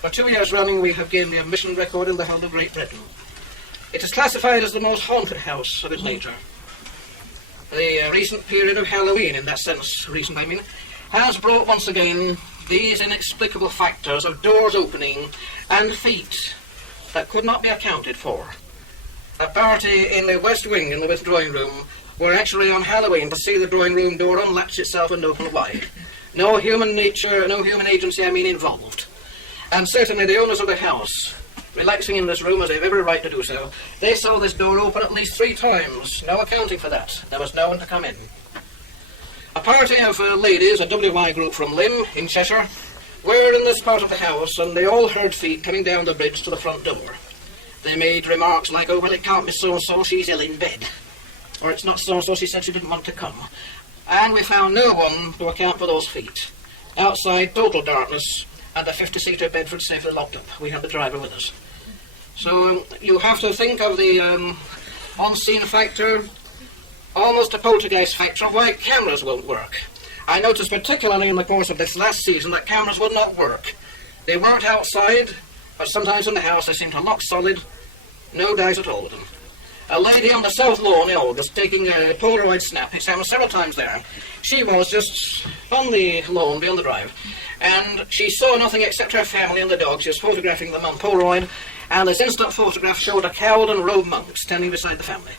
For 2 years running, we have gained the admission record in the whole of Great Britain. It is classified as the most haunted house of its nature. The recent period of Halloween, in that sense, recent I mean, has brought once again these inexplicable factors of doors opening and feet that could not be accounted for. A party in the West Wing, in the withdrawing room, were actually on Halloween to see the drawing room door unlatch itself and open wide. No human nature, no human agency, involved. And certainly the owners of the house, relaxing in this room as they've every right to do so, they saw this door open at least 3 times, no accounting for that. There was no one to come in. A party of ladies, a WY group from Lymm in Cheshire, were in this part of the house, and they all heard feet coming down the bridge to the front door. They made remarks like, "Oh, well, it can't be so-and-so, she's ill in bed." Or, "It's not so-and-so, she said she didn't want to come." And we found no one to account for those feet. Outside, total darkness, and a 50-seater Bedford safely locked up. We had the driver with us. So you have to think of the on-scene factor, almost a poltergeist factor, of why cameras won't work. I noticed particularly in the course of this last season that cameras would not work. They weren't outside, but sometimes in the house they seemed to lock solid. No guys at all with them. A lady on the south lawn in August taking a Polaroid snap. It's happened several times there. She was just on the lawn beyond the drive, and she saw nothing except her family and the dog. She was photographing them on Polaroid, and this instant photograph showed a cowled and robed monk standing beside the family.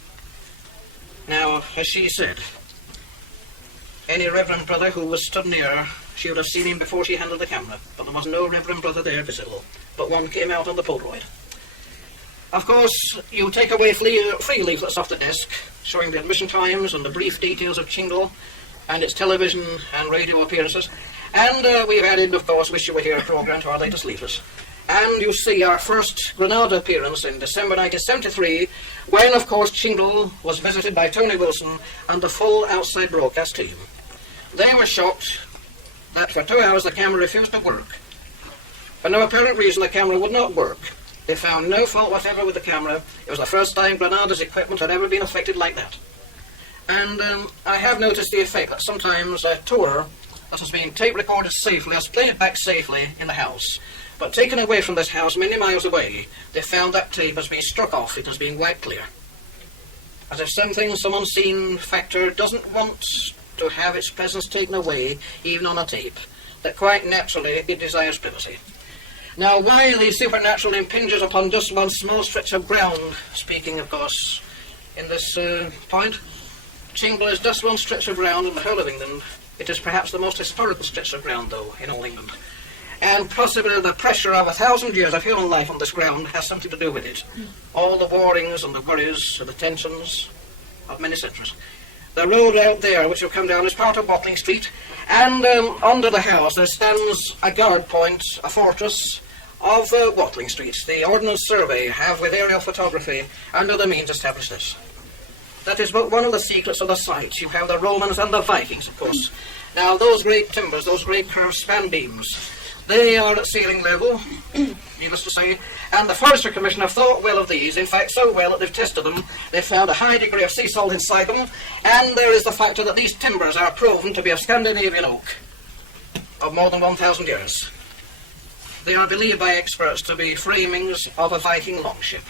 Now, as she said, any reverend brother who was stood near her, she would have seen him before she handled the camera, but there was no reverend brother there visible, but one came out on the Polaroid. Of course, you take away free leaflets off the desk, showing the admission times and the brief details of Chingle and its television and radio appearances, and we've added, of course, Wish You Were Here program to our latest leaflets. And you see our first Granada appearance in December 1973, when, of course, Chingle was visited by Tony Wilson and the full outside broadcast team. They were shocked that for 2 hours the camera refused to work. For no apparent reason, the camera would not work. They found no fault whatever with the camera. It was the first time Granada's equipment had ever been affected like that. And I have noticed the effect that sometimes a tour that has been tape recorded safely has played back safely in the house. But taken away from this house many miles away, they found that tape has been struck off, it has been wiped clear. As if something, some unseen factor, doesn't want to have its presence taken away, even on a tape, that quite naturally it desires privacy. Now, why the supernatural impinges upon just one small stretch of ground, speaking, of course, in this point, Chingle is just one stretch of ground in the whole of England. It is perhaps the most historical stretch of ground, though, in all England. And possibly the pressure of 1,000 years of human life on this ground has something to do with it. All the warrings and the worries and the tensions of many centuries. The road out there, which you come down, is part of Watling Street, and under the house there stands a guard point, a fortress of Watling Street. The Ordnance Survey have, with aerial photography and other means, established this. That is but one of the secrets of the site. You have the Romans and the Vikings, of course. Now, those great timbers, those great curved span beams, they are at ceiling level, needless to say, and the Forestry Commission have thought well of these, in fact so well that they've tested them. They've found a high degree of sea salt inside them, and there is the factor that these timbers are proven to be of Scandinavian oak of more than 1,000 years. They are believed by experts to be framings of a Viking longship,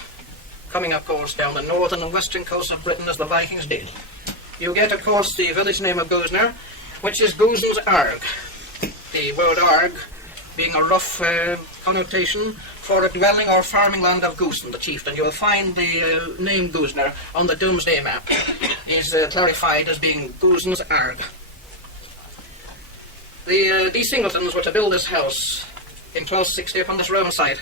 coming, of course, down the northern and western coast of Britain as the Vikings did. You get, of course, the village name of Goosner, which is Goosen's Arg. The word Arg being a rough connotation for a dwelling or farming land of Goosen, the chieftain. You will find the name Goosner on the Doomsday map is clarified as being Goosen's Arg. These Singletons were to build this house in 1260 upon this Roman site,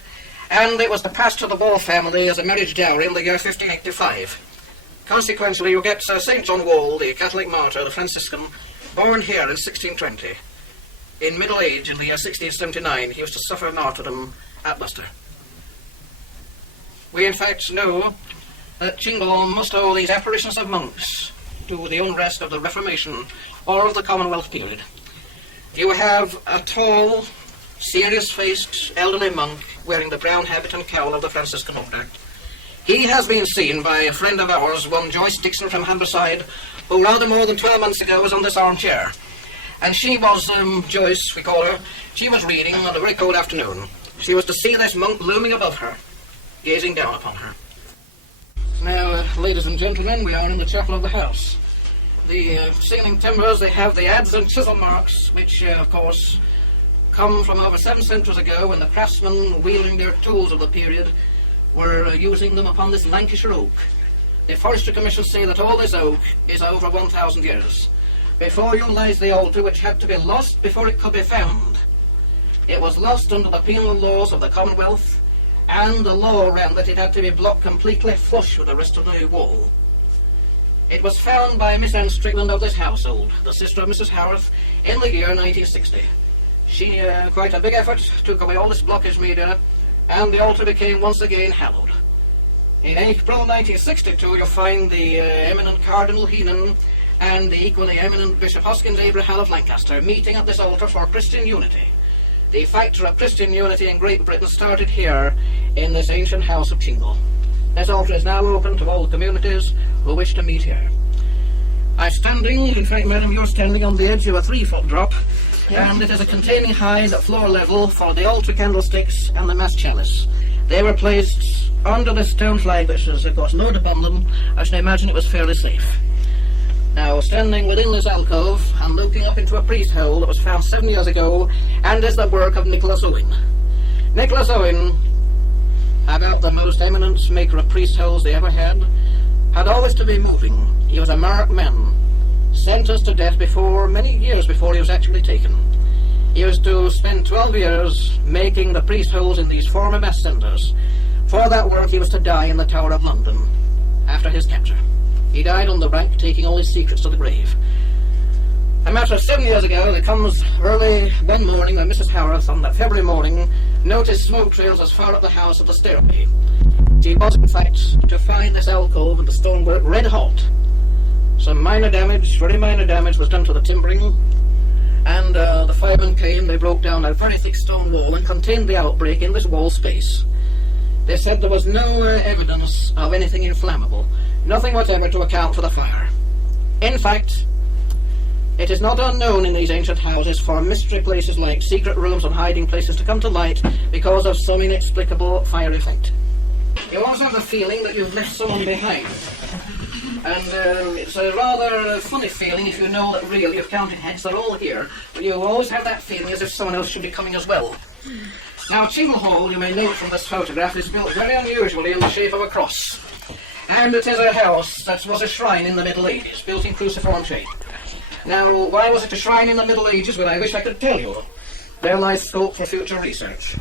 and it was to pass to the Wall family as a marriage dowry in the year 1585. Consequently, you get St. John Wall, the Catholic martyr, the Franciscan, born here in 1620. In middle age, in the year 1679, he was to suffer martyrdom at Leicester. We, in fact, know that Chingle must owe these apparitions of monks to the unrest of the Reformation or of the Commonwealth period. You have a tall, serious-faced, elderly monk wearing the brown habit and cowl of the Franciscan order. He has been seen by a friend of ours, one Joyce Dixon from Humberside, who rather more than 12 months ago was on this armchair. And she was, Joyce, we call her, she was reading on a very cold afternoon. she was to see this monk looming above her, gazing down upon her. Now, ladies and gentlemen, we are in the chapel of the house. The ceiling timbers, they have the adze and chisel marks, which, of course, come from over 7 centuries ago when the craftsmen wielding their tools of the period were using them upon this Lancashire oak. The Forestry Commission say that all this oak is over 1,000 years. Before you lies the altar, which had to be lost before it could be found. It was lost under the penal laws of the Commonwealth, and the law ran that it had to be blocked completely flush with the rest of the wall. It was found by Miss Anne Strickland of this household, the sister of Mrs. Howarth, in the year 1960. She, quite a big effort, took away all this blockage made in it, and the altar became once again hallowed. In April 1962, you'll find the eminent Cardinal Heenan and the equally eminent Bishop Hoskins Abraham of Lancaster meeting at this altar for Christian unity. The factor of Christian unity in Great Britain started here in this ancient house of Chingle. This altar is now open to all communities who wish to meet here. I'm standing, in fact, madam, you're standing on the edge of a 3-foot drop, and it is a containing height at floor level for the altar candlesticks and the mass chalice. They were placed under the stone flag, which is, of course, lowered upon them. I should imagine it was fairly safe. Now, standing within this alcove, I'm looking up into a priest hole that was found 7 years ago, and is the work of Nicholas Owen. Nicholas Owen, about the most eminent maker of priest holes they ever had always to be moving. He was a marked man, sentenced to death many years before he was actually taken. He was to spend 12 years making the priest holes in these former mass centres. For that work, he was to die in the Tower of London after his capture. He died on the rack, taking all his secrets to the grave. A matter of 7 years ago, there comes early one morning when Mrs. Howarth, on that February morning, noticed smoke trails as far up the house of the stairway. She was, in fact, to find this alcove and the stonework red hot. Some minor damage, very minor damage, was done to the timbering, and the firemen came. They broke down a very thick stone wall and contained the outbreak in this wall space. They said there was no evidence of anything inflammable, nothing whatever to account for the fire. In fact, it is not unknown in these ancient houses for mystery places like secret rooms and hiding places to come to light because of some inexplicable fire effect. You always have the feeling that you've left someone behind. And it's a rather funny feeling if you know that really your counting heads are all here, but you always have that feeling as if someone else should be coming as well. Now, Chingle Hall, you may note from this photograph, is built very unusually in the shape of a cross. And it is a house that was a shrine in the Middle Ages, built in cruciform shape. Now, why was it a shrine in the Middle Ages? Well, I wish I could tell you. There lies scope for future research.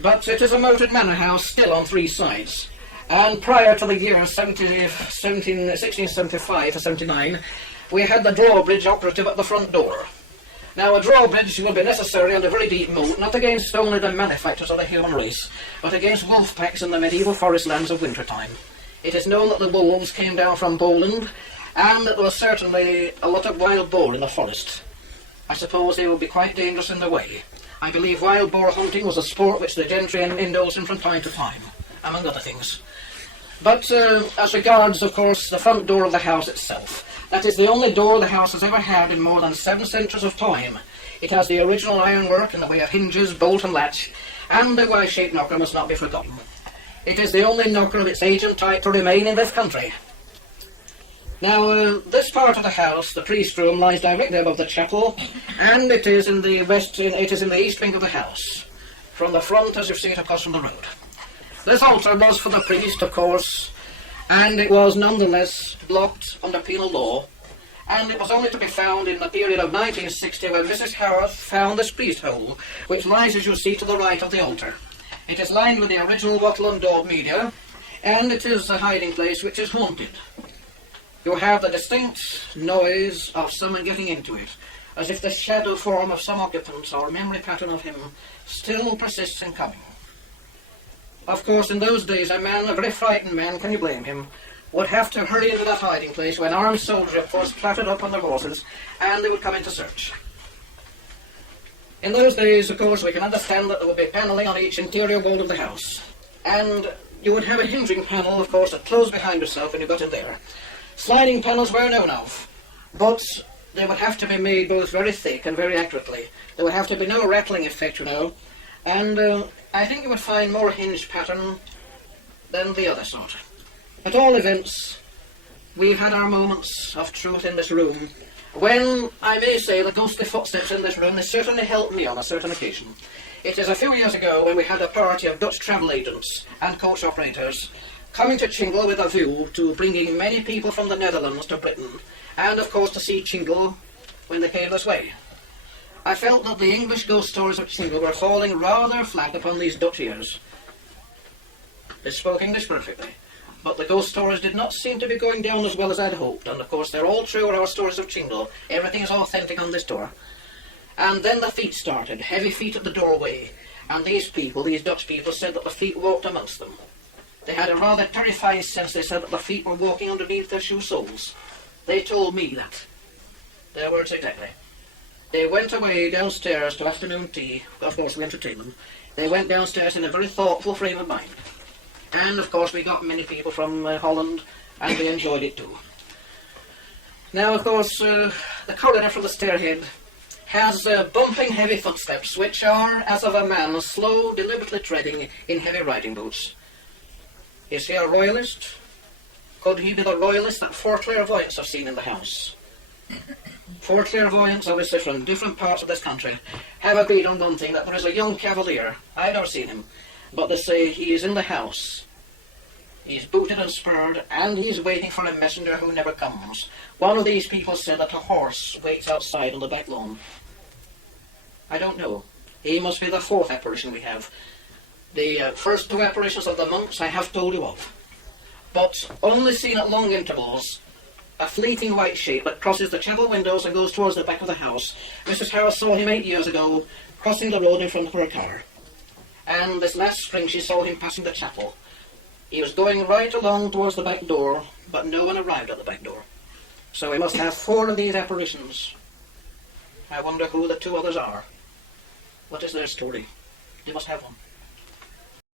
But it is a moated manor house still on 3 sides. And prior to the year 1675 or 79, we had the drawbridge operative at the front door. Now, a drawbridge will be necessary under very deep moat, not against only the malefactors of the human race, but against wolf packs in the medieval forest lands of wintertime. It is known that the wolves came down from Bowland, and that there was certainly a lot of wild boar in the forest. I suppose they would be quite dangerous in the way. I believe wild boar hunting was a sport which the gentry indulged in from time to time, among other things. But as regards, of course, the front door of the house itself, that is the only door the house has ever had in more than 7 centuries of time. It has the original ironwork in the way of hinges, bolt and latch, and the Y-shaped knocker must not be forgotten. It is the only knocker of its age and type to remain in this country. Now, this part of the house, the priest room, lies directly above the chapel, and it is in the east wing of the house, from the front as you see it across from the road. This altar was for the priest, of course, and it was nonetheless blocked under penal law, and it was only to be found in the period of 1960 when Mrs. Howarth found this priest hole, which lies, as you see, to the right of the altar. It is lined with the original wattle and daub media, and it is a hiding place which is haunted. You have the distinct noise of someone getting into it, as if the shadow form of some occupant or memory pattern of him still persists in coming. Of course, in those days, a very frightened man, can you blame him, would have to hurry into that hiding place when armed soldiers, of course, clattered up on their horses, and they would come into search. In those days, of course, we can understand that there would be panelling on each interior wall of the house, and you would have a hinging panel, of course, that closed behind yourself when you got in there. Sliding panels were known of, but they would have to be made both very thick and very accurately. There would have to be no rattling effect, you know, And I think you would find more hinged pattern than the other sort. At all events, we've had our moments of truth in this room, when, I may say, the ghostly footsteps in this room has certainly helped me on a certain occasion. It is a few years ago when we had a party of Dutch travel agents and coach operators coming to Chingle with a view to bringing many people from the Netherlands to Britain, and of course to see Chingle when they came this way. I felt that the English ghost stories of Chingle were falling rather flat upon these Dutch ears. They spoke English perfectly, but the ghost stories did not seem to be going down as well as I'd hoped, and of course they're all true, our stories of Chingle. Everything is authentic on this tour. And then the feet started, heavy feet at the doorway, and these people, these Dutch people, said that the feet walked amongst them. They had a rather terrifying sense. They said that the feet were walking underneath their shoe soles. They told me that. Their words exactly. They went away downstairs to afternoon tea. Of course, we entertained them. They went downstairs in a very thoughtful frame of mind. And, of course, we got many people from Holland, and they enjoyed it too. Now, of course, the corridor from the stairhead has bumping heavy footsteps, which are as of a man slow, deliberately treading in heavy riding boots. Is he a royalist? Could he be the royalist that four clairvoyants have seen in the house? Four clairvoyants, obviously from different parts of this country, have agreed on one thing, that there is a young cavalier. I've never seen him, but they say he is in the house. He's booted and spurred, and he's waiting for a messenger who never comes. One of these people said that a horse waits outside on the back lawn. I don't know. He must be the fourth apparition we have. The first two apparitions of the monks I have told you of, but only seen at long intervals. A fleeting white shape that crosses the chapel windows and goes towards the back of the house. Mrs. Harris saw him 8 years ago, crossing the road in front of her car. And this last spring she saw him passing the chapel. He was going right along towards the back door, but no one arrived at the back door. So we must have 4 of these apparitions. I wonder who the 2 others are. What is their story? They must have one.